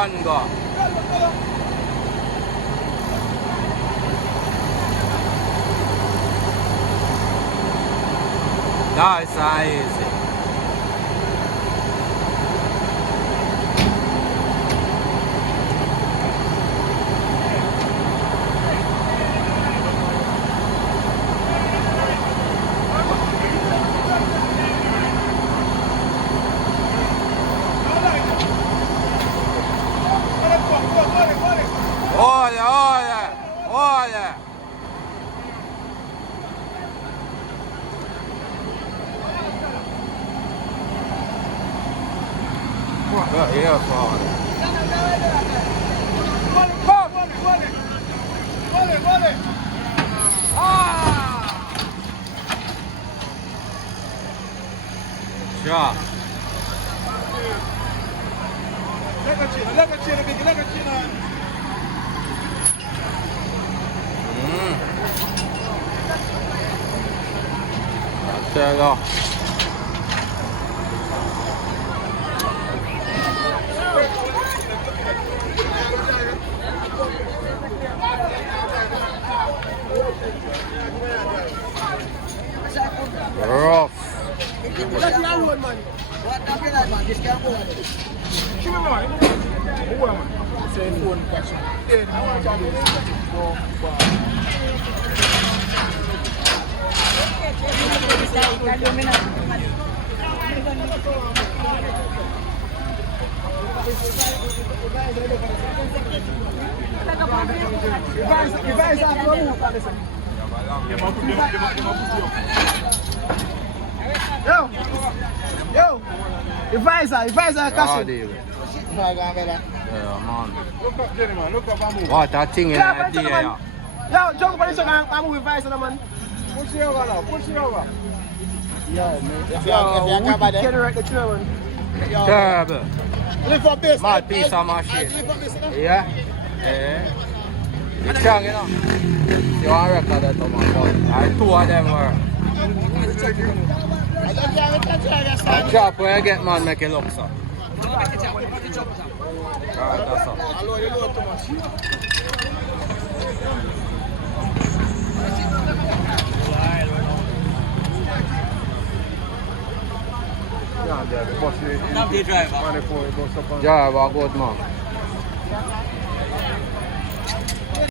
one go. Nice and easy. Olha, olha, olha. Aí é foda. Já. Legatina, Big Legatina. Chega. Rough. Yo, advisor, Ja, det är det. Ja, man. What a thing in that day, yeah. Yo, jump on this one, I'm with advisor, man. Push it over now, push it over. Yo, man. Yo, we can right the trail, man. Terrible. Lift up this. Mad piece of machine. Yeah? Yeah. It's strong, you know. You want to record that, man. But two of them were. A chop where you get, man, make it look so. Alright, that's all. Yeah, the bus is Driver, good man.